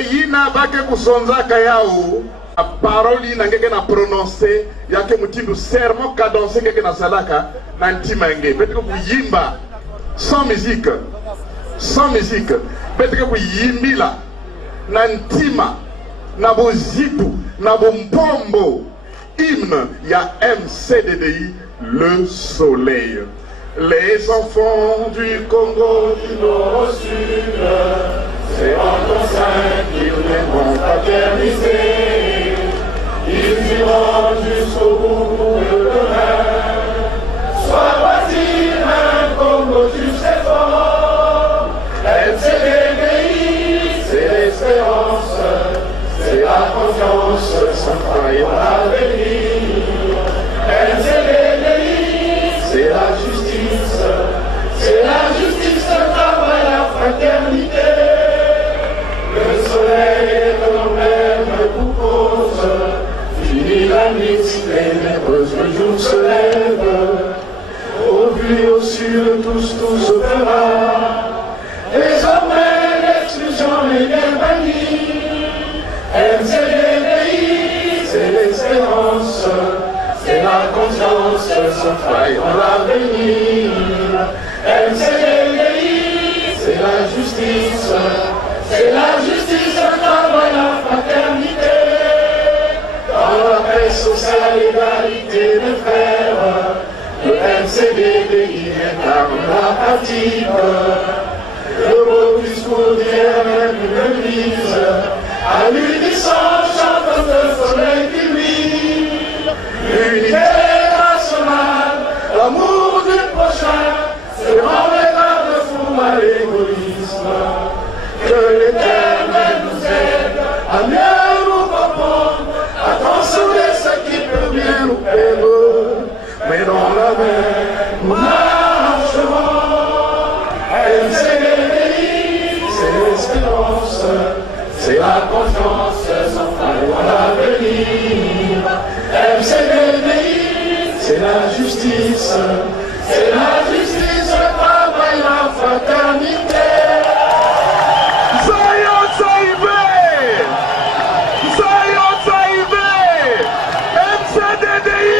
yina bake kusonzaka yao parole nangeke na prononcer yake mutindu serment cadencé ngeke na salaka na ntima nge peut-être kuyimba sans musique peut-être kuyimbila na ntima na bozitu na bompombo hymne ya MCDDI le soleil. Les enfants du Congo du nord au sud, c'est en ton sein qu'ils viendront fraterniser. Ils iront jusqu'au bout de demain. Sois voici un Congo juste et fort. MCDDI, c'est l'espérance, c'est la confiance sans faille dans l'avenir. MCDDI, c'est la justice, le travail, la fraternité. Le soleil que l'on aime pour cause, finit la nuit ténébreuse, le jour se lève. Au but, au sud, tout se fera. Désormais, l'exclusion est bien bannie. MCDDI, c'est l'espérance, c'est la conscience sans faille dans l'avenir. MCDDI, c'est la justice, le travail, la fraternité. Dans la paix sociale, l'égalité des frères, le MCDDI incarne la pratique. Le beau discours d'hier même une église, à l'unisson chante le soleil qui brille. L'unité nationale, l'amour du prochain, c'est rendre les garde-fous à l'égoïsme. Que l'Éternel nous aide à mieux nous comprendre, à transcender ce qui peut bien nous perdre. Mais dans la main, nous marcherons. MCDDI, c'est l'espérance, c'est la confiance sans faille dans l'avenir. MCDDI, c'est la justice, le travail, la fraternité. Zion Saïvé, MCDDI.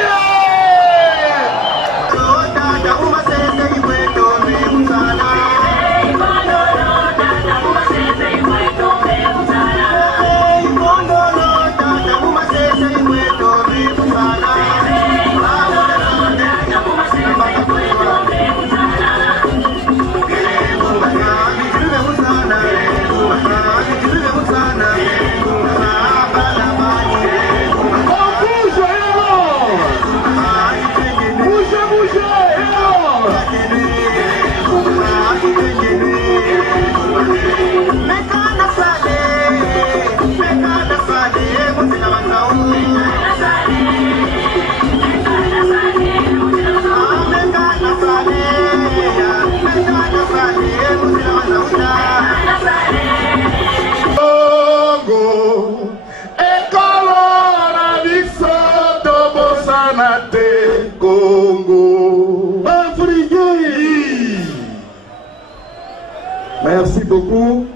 Merci beaucoup.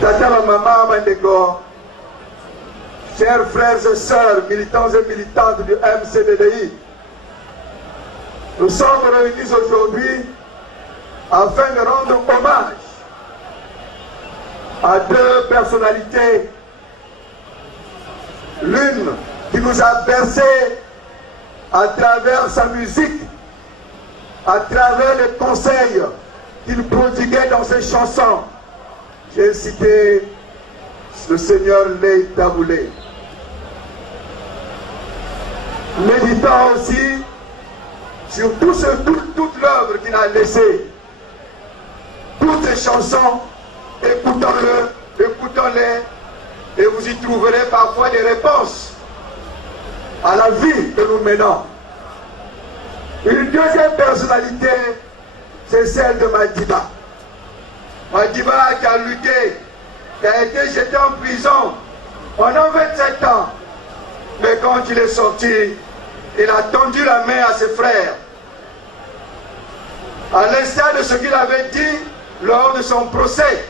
Tata, maman, Mandeko, chers frères et sœurs, militants et militantes du MCDDI, nous sommes réunis aujourd'hui afin de rendre hommage à deux personnalités. L'une qui nous a bercés à travers sa musique, à travers les conseils qu'il prodiguait dans ses chansons. J'ai cité le Seigneur Lei Taboulé. Méditant aussi sur toute l'œuvre qu'il a laissée. Toutes ces chansons, écoutons-les, et vous y trouverez parfois des réponses à la vie que nous menons. Une deuxième personnalité, c'est celle de Madiba. Madiba qui a lutté, qui a été jeté en prison pendant 27 ans. Mais quand il est sorti, il a tendu la main à ses frères. À l'instar de ce qu'il avait dit lors de son procès.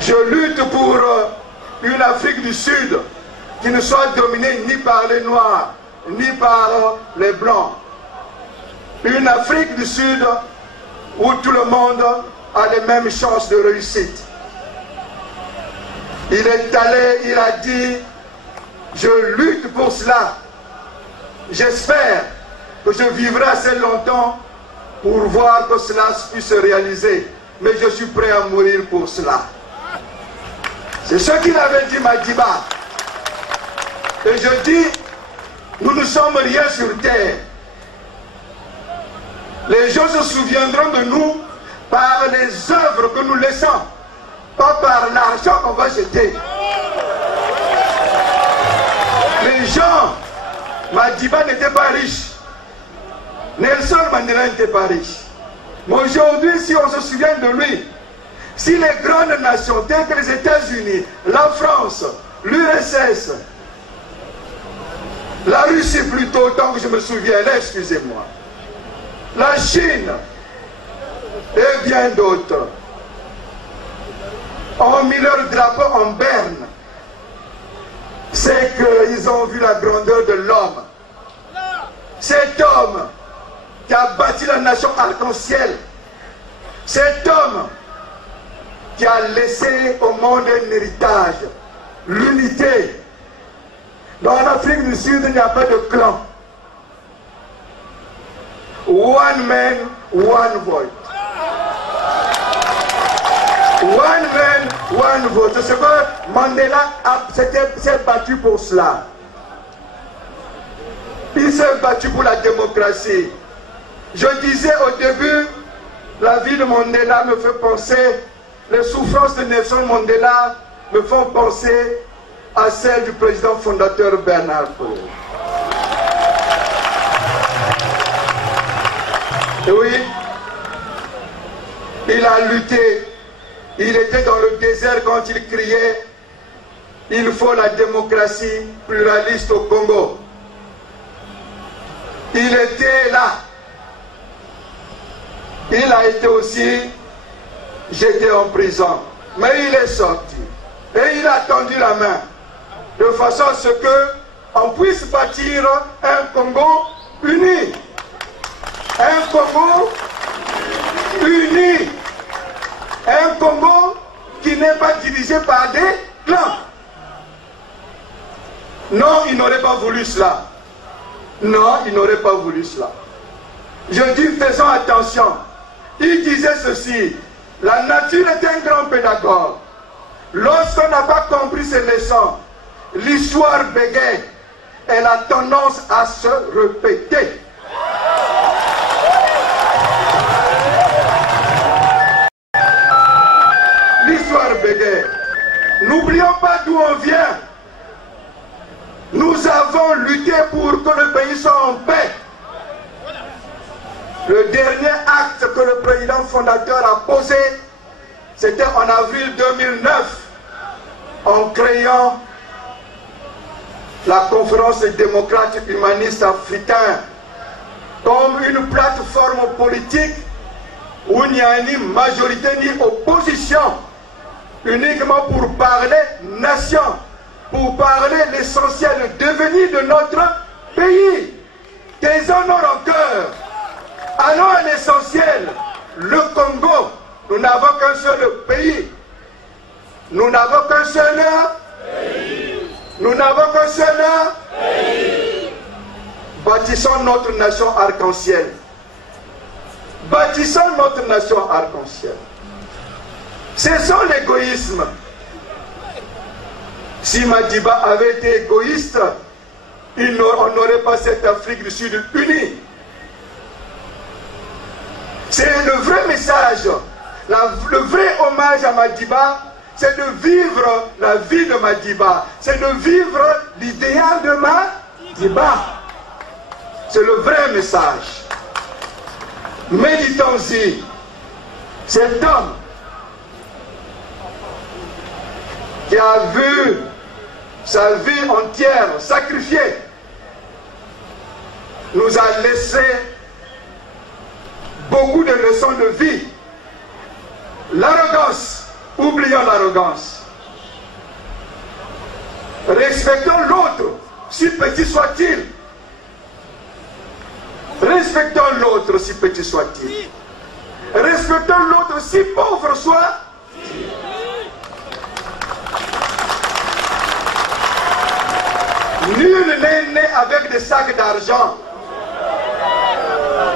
Je lutte pour une Afrique du Sud qui ne soit dominée ni par les Noirs, ni par les Blancs. Une Afrique du Sud où tout le monde a les mêmes chances de réussite. Il est allé, il a dit, je lutte pour cela. J'espère que je vivrai assez longtemps pour voir que cela puisse se réaliser. Mais je suis prêt à mourir pour cela. C'est ce qu'il avait dit Madiba. Et je dis, nous ne sommes rien sur terre. Les gens se souviendront de nous par les œuvres que nous laissons, pas par l'argent qu'on va jeter. Les gens, Madiba n'était pas riche. Nelson Mandela n'était pas riche. Mais aujourd'hui, si on se souvient de lui, si les grandes nations telles que les États-Unis, la France, l'URSS, la Russie plutôt, tant que je me souviens, excusez-moi, la Chine et bien d'autres ont mis leur drapeau en berne, c'est qu'ils ont vu la grandeur de l'homme. Cet homme qui a bâti la nation arc-en-ciel, cet homme qui a laissé au monde un héritage, l'unité. Dans l'Afrique du Sud, il n'y a pas de clan. One man, one vote. One man, one vote. C'est ce que Mandela s'est battu pour cela. Il s'est battu pour la démocratie. Je disais au début, la vie de Mandela me fait penser, les souffrances de Nelson Mandela me font penser à celle du président fondateur Bernard Collé. Et oui, il a lutté. Il était dans le désert quand il criait « Il faut la démocratie pluraliste au Congo ». Il était là. Il a été aussi jeté en prison. Mais il est sorti. Et il a tendu la main. De façon à ce qu'on puisse bâtir un Congo uni. Un Congo uni. Un Congo qui n'est pas dirigé par des clans. Non, il n'aurait pas voulu cela. Non, il n'aurait pas voulu cela. Je dis, faisons attention. Il disait ceci, la nature est un grand pédagogue. Lorsqu'on n'a pas compris ces leçons, l'histoire bégaye. Elle a tendance à se répéter. L'histoire bégaye. N'oublions pas d'où on vient. Nous avons lutté pour que le pays soit en paix. Le dernier acte que le président fondateur a posé, c'était en avril 2009, en créant la conférence des démocrates humanistes africains comme une plateforme politique où il n'y a ni majorité ni opposition, uniquement pour parler nation, pour parler l'essentiel, le devenir de notre pays. Taisons nos rancœurs. Allons à l'essentiel. Le Congo, nous n'avons qu'un seul pays. Nous n'avons qu'un seul pays. Nous n'avons qu'un seul pays. Bâtissons notre nation arc-en-ciel. Bâtissons notre nation arc-en-ciel. Cessons l'égoïsme. Si Madiba avait été égoïste, on n'aurait pas cette Afrique du Sud unie. C'est le vrai message, le vrai hommage à Madiba, c'est de vivre la vie de Madiba, c'est de vivre l'idéal de Madiba. C'est le vrai message. Méditons-y. Cet homme qui a vu sa vie entière sacrifiée nous a laissé beaucoup beaucoup de leçons de vie. L'arrogance, oublions l'arrogance. Respectons l'autre, si petit soit-il. Respectons l'autre, si petit soit-il. Respectons l'autre, si pauvre soit. Nul n'est né avec des sacs d'argent.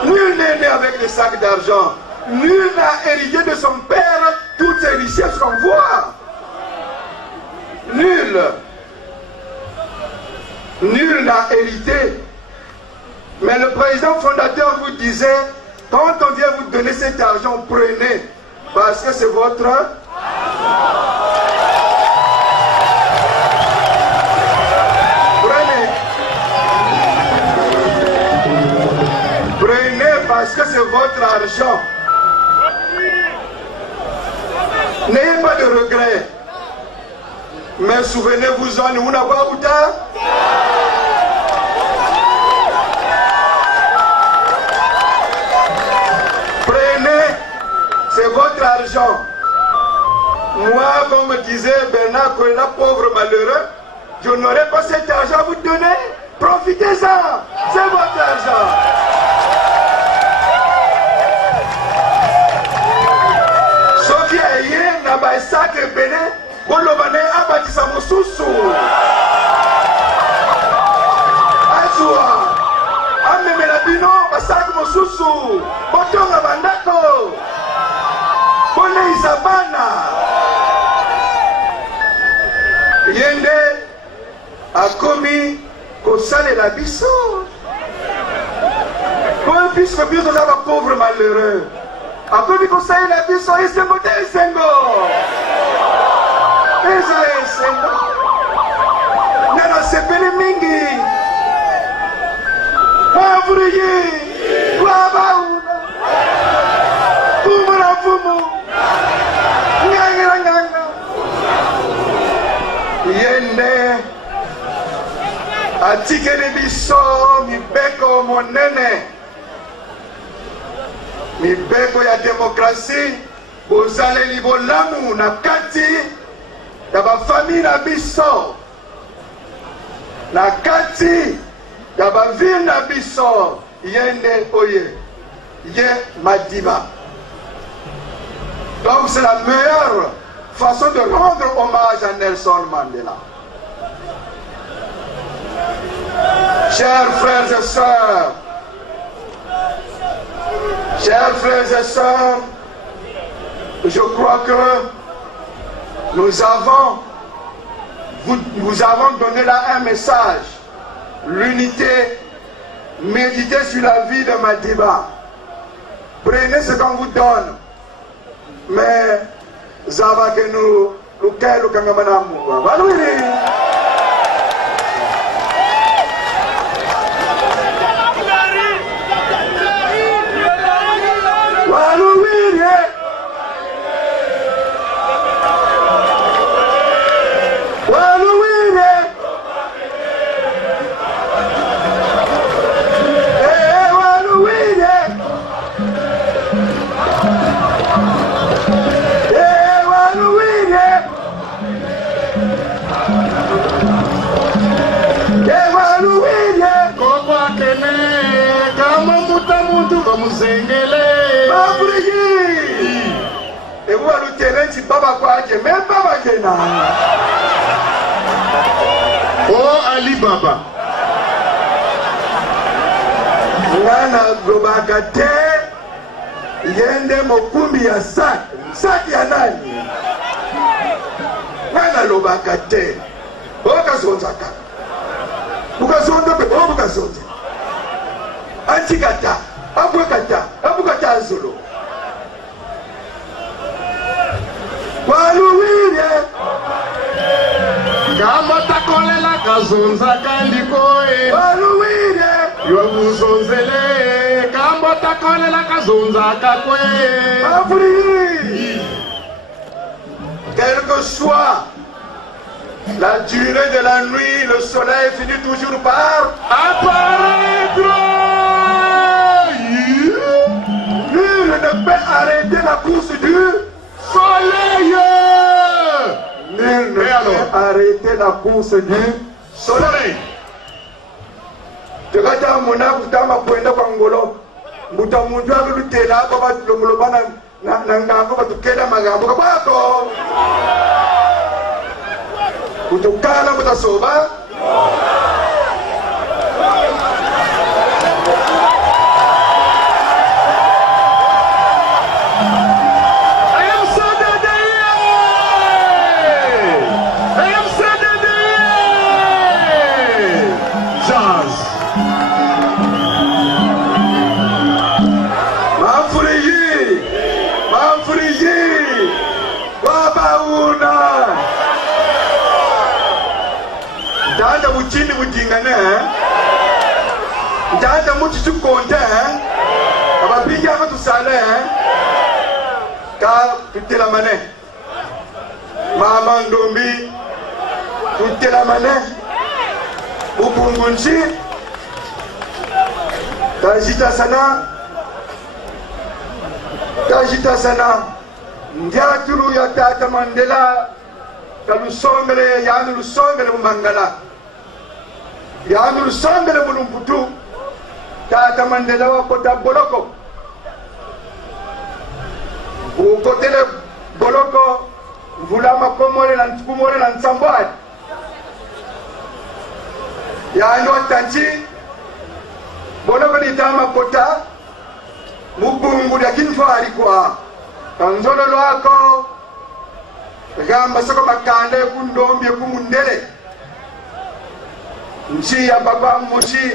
Nul n'est né avec des sacs d'argent. Nul n'a hérité de son père toutes ses richesses qu'on voit. Nul. Nul n'a hérité. Mais le président fondateur vous disait, quand on vient vous donner cet argent, prenez. Parce que c'est votre argent. Prenez parce que c'est votre argent. N'ayez pas de regrets. Mais souvenez-vous-en, nous n'avons pas eu tard. Prenez, c'est votre argent. Moi, comme me disait Bernard Coena, pauvre malheureux, je n'aurais pas cet argent à vous donner. Profitez-en, c'est votre argent. Sophie Aye, Naba Isaac et Béné, Bolobane Abatissa Moussousou. Azoua, Amemelabino, Basak Moussousou, Botonga Bandako, Bone Isabana. Yende a commis Kosale la biso. Quand puisse que Dieu soit pauvre malheureux. A commis Kosale la biso, il s'est monté le sengo. Israël sengo. Nana sepele mingi. Wavuriye. Wabauna. Fumura fumu. Ngangera nganga. Yende atikele biso mibeko monene, mibeko ya demokrasi, bozaleli bolamu na kati ya bafamille na biso, na kati ya baville na biso. Yende oye ye Madiba. Donc c'est la meilleure façon de rendre hommage à Nelson Mandela. Chers frères et sœurs, je crois que nous avons donné là un message. L'unité, méditez sur la vie de Madiba. Prenez ce qu'on vous donne. Mais Zava que nous kailu kangamana Mungu. Waluiri. Waluiri. Waluiri. Et vous allez tenir si papa quoi, même papa qui est là. Oh Ali Baba. Wana globakate yende mokumbi ya sak ya nani. Wana globakate. Oka zonzaka. Bukazondo pe bukazondo. Antikata, abukata azulu. Waluwire. Kama takolela kazonza kandikoe. Waluwire. Yobuzonzele. Kama takolela kazonza kakwe. Afri. Quel que soit la durée de la nuit, le soleil finit toujours par apparaître. Nul course du soleil. Nul ne peut arrêter la course du soleil. Tu regardes mon âme, tu as ma pointe kwa ngolo. Muta munjwa kulutela kwa lomolobana na ngango batukela magambo kabako. Kutukala mutasoba. Chini mutingane ndanda mutu tukonte ababija matusale ka tutela mane mama ndombi tutela mane ubungunji tajita sana ndiaturu ya tata Mandela kalusongele yanu lusongele mangala yanu lusongele mulumputu tata Mandela wa kota boloko ukotele boloko vula makomole na ntukumole na nsambwadi yanu atanchi boloko ni tama kota mubungu lakini fari kwa kanzolo lwako gamba soko makande kundombi kumundele nchi ya baba muchi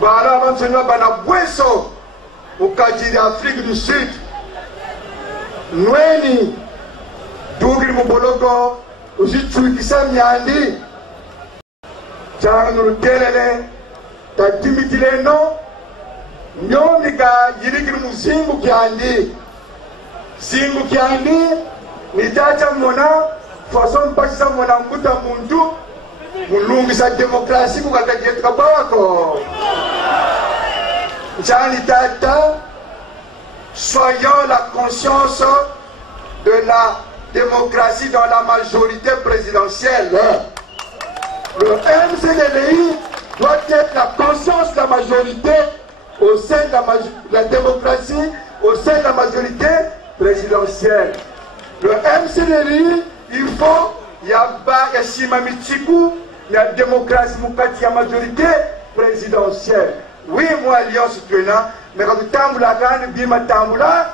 bala banzonyo bana bweso ukajiri Afrique du Sud nweni dugiri mubologo usichuikisa myandi janu telele tadimitile no nyomiga yirigiri muzingu kyandi zingu kyandi nitacha mona façon mpachisa mona mbuta muntu mulungisa demokrasi kukakajetu kabawako njani tata soyons la conscience de la démocratie dans la majorité présidentielle. Le MCDI doit être la conscience de la majorité au sein de la démocratie, au sein de la majorité présidentielle. Le MCDI, il faut yashima michiku la démocratie mukati ya majorité présidentielle. Oui, moi alliance citoyenne, mais quand tu tamboula gane bima tamboula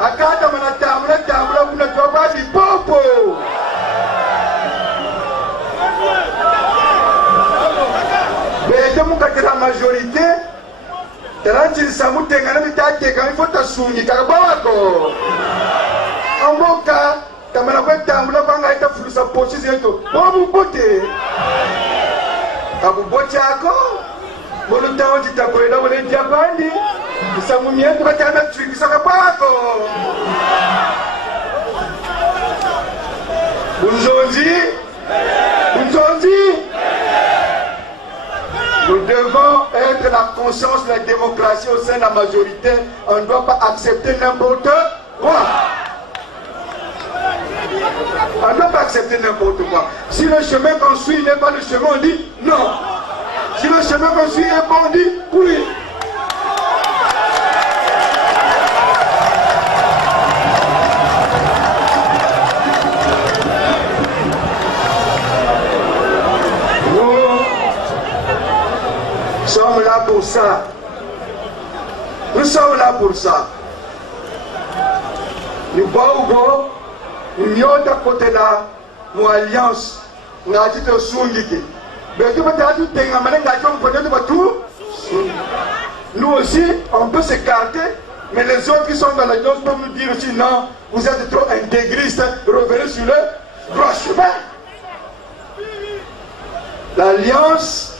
akata mana tamboula kuna tobadi popo bete mukati la majorité taranchilisa mutengana bitateka il faut tasungi kakabawako amboka tamana kwetambula kwanga itafulusa pochi zetu bobubote kabubote ako bolutawo titakwela wole japani isamu mietu katana twikisa kabawako bunzonzi nous devons être la conscience de la démocratie au sein de la majorité. On ne doit pas accepter n'importe quoi. On ne doit pas accepter n'importe quoi. Si le chemin qu'on suit n'est pas le chemin, on dit non. Si le chemin qu'on suit est bon, on dit oui. Nous sommes là pour ça. Nous sommes là pour ça. Nous voulons nous côté là, nous alliance, nous avons dit nous aussi, on peut s'écarter, mais les autres qui sont dans l'alliance peuvent nous dire aussi non, vous êtes trop intégristes, revenez sur le droit chemin. L'alliance,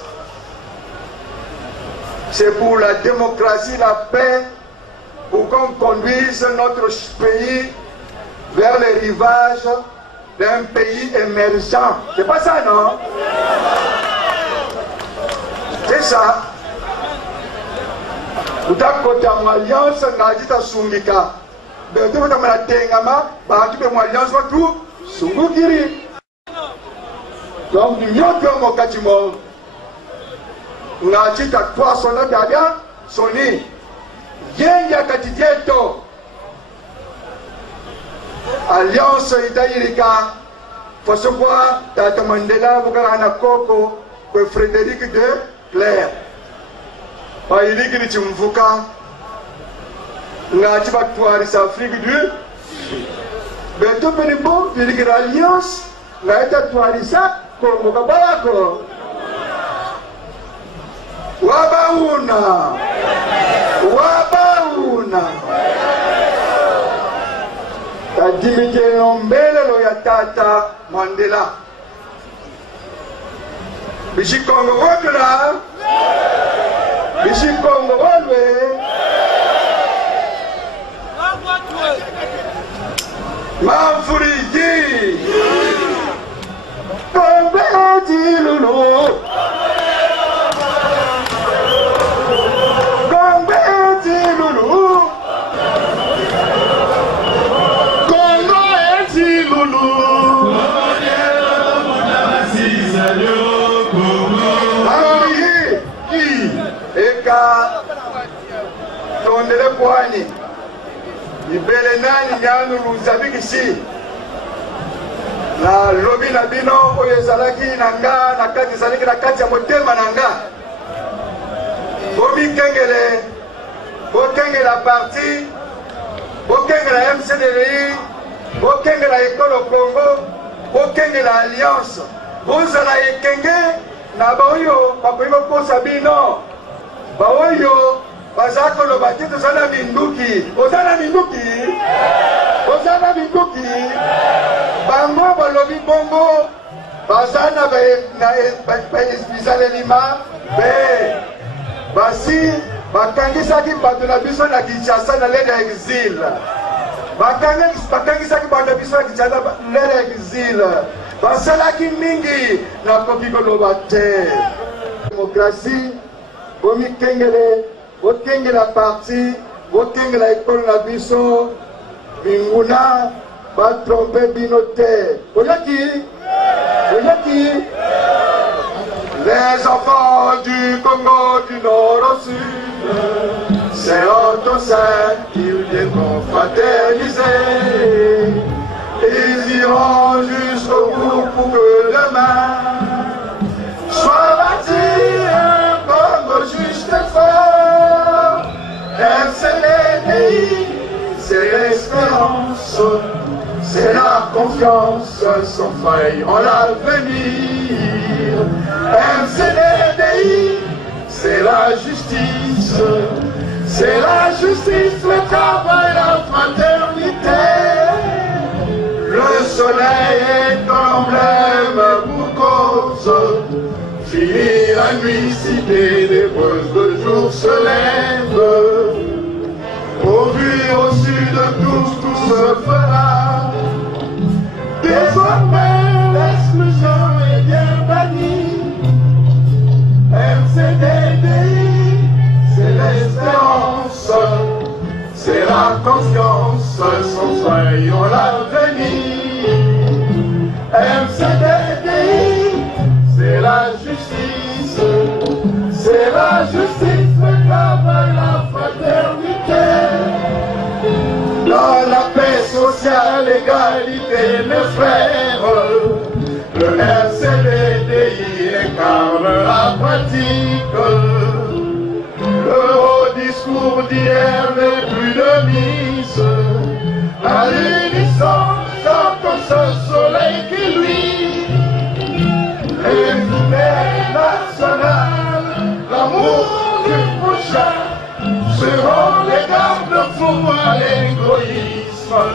c'est pour la démocratie, la paix pour qu'on conduise notre pays vers les rivages d'un pays émergent. C'est pas ça, non? C'est ça. Utakota alliance ngajita sungika. Beto utamala tengama, ba tu alliance watu sungukiri. Donc nous sommes au Kachimo. Nous avons dit à toi son nom d'Abia, son nez. Yenga Katidieto. Alliance Itaïrika. Faut se voir, Tata Mandela, Boukarana Koko, que Frédéric de Claire. Il dit que tu me fous quand. Nous avons dit à toi, Afrique du. Mais tout le monde, il dit que l'alliance, nous avons dit à toi, Kongo kabayako wabauna kadimike nombelelo ya Tata Mandela bishikongo wodula bishikongo wodwe mafuriji Gombe Lulu, Gombe Lulu, Gombe Lulu. Eka, tondele kwani, ibele nani nyanu luzabikisi. Na lobi na bino oyo ezalaki na nga na kati ezalaki na kati ya motema na nga bokengela parti bokengela MCDI bokengela ekolo Congo bokengela alliance bozala ekenge na baoyo bakoki kokosa bino baoyo baza koloba te tozala minduki ozala minduki ozala minduki bango balobi bongo baza na bizalelima be basi bakangisaki bato na biso na Kinshasa na lede ya exil bakangisaki bato na biso na Kinshasa lede ya exil basalaki mingi nakoki koloba te demokrasi bomikengele bokengela parti bokengela ekolo na biso binguna va tromper binote. Les enfants du Congo du Nord au Sud, c'est entre saint qu'ils devront fraterniser. Ils iront jusqu'au bout pour que demain soit bâti un Congo juste et fort. MCDI, c'est l'espérance. C'est la confiance sans faille en l'avenir. MCDI, c'est la justice. C'est la justice, le travail, la fraternité. Le soleil est un emblème pour cause. Finir la nuit si ténébreuse, le jour se lève. Au vu au sud de tous, tout se fera. Désormais, l'exclusion est bien bannie. MCDI, c'est l'espérance, c'est la confiance, sans faille en l'avenir. MCDI, c'est la justice, le travail, la fraternité. Dans la paix sociale, l'égalité, mes frères, le MCDI incarne la pratique. Le haut discours d'hier n'est plus de mise. À l'unisson, chante ce soleil qui luit. L'unité nationale, l'amour du prochain seront les garde-fous à l'égoïsme.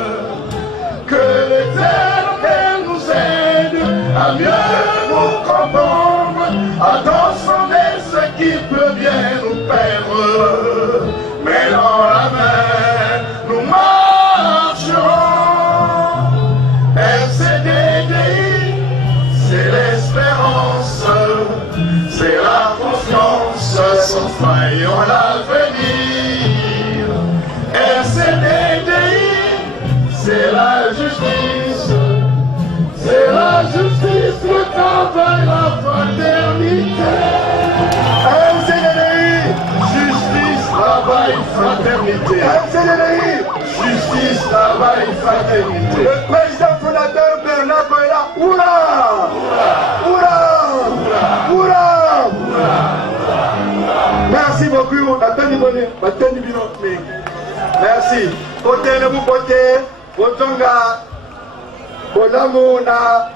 Que l'Éternel nous aide à mieux nous comprendre, à transformer ce qui peut bien nous perdre. Mais dans la main fraternité, MCDDI, justice, travail, fraternité. le président fondateur Bernard Koela, oula! Oula! Oula! Merci beaucoup, merci. Côté le côté, Botonga, Bolamu na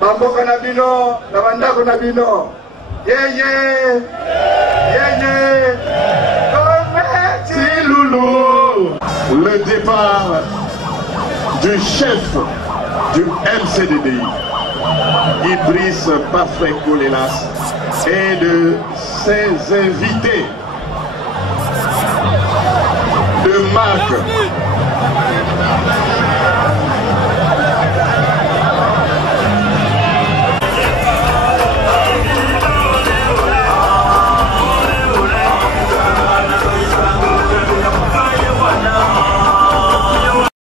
Bamboka na bino, na Bandako na bino. Yeah. Loulou, le départ du chef du MCDDI, Idriss Parfait Koulelas, et de ses invités de marque.